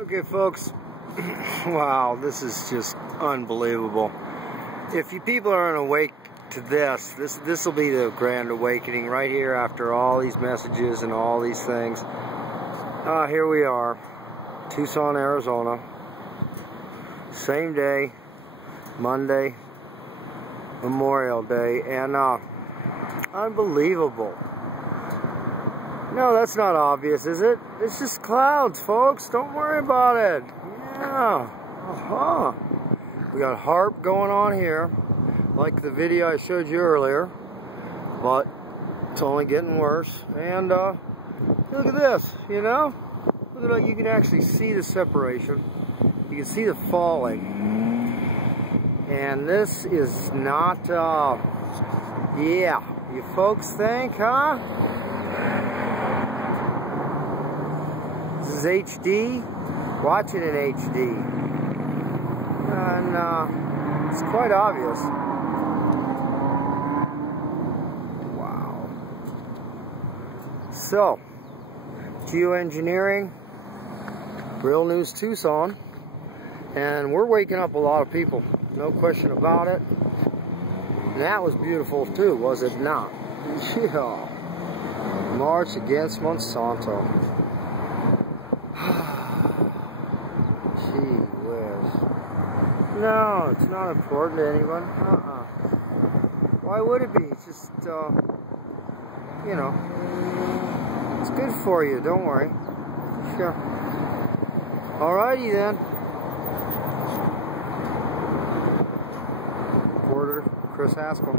Okay, folks. Wow, this is just unbelievable. If you people aren't awake to this will be the grand awakening right here after all these messages and all these things. Here we are, Tucson, Arizona. Same day, Monday, Memorial Day, and unbelievable. No, that's not obvious, is it? It's just clouds, folks. Don't worry about it. Yeah. We got HAARP going on here, like the video I showed you earlier, but it's only getting worse. And look at this, you know? Look at that. You can actually see the separation. You can see the falling. And this is not, yeah, you folks think, huh? This is HD. Watch it in HD. And it's quite obvious. Wow. So, geoengineering, Real News Tucson, and we're waking up a lot of people, no question about it. And that was beautiful too, was it not? Yeah. March against Monsanto. Gee whiz. No, it's not important to anyone. Why would it be? It's just, you know, it's good for you, don't worry. Sure. Alrighty then. Reporter Chris Haskell.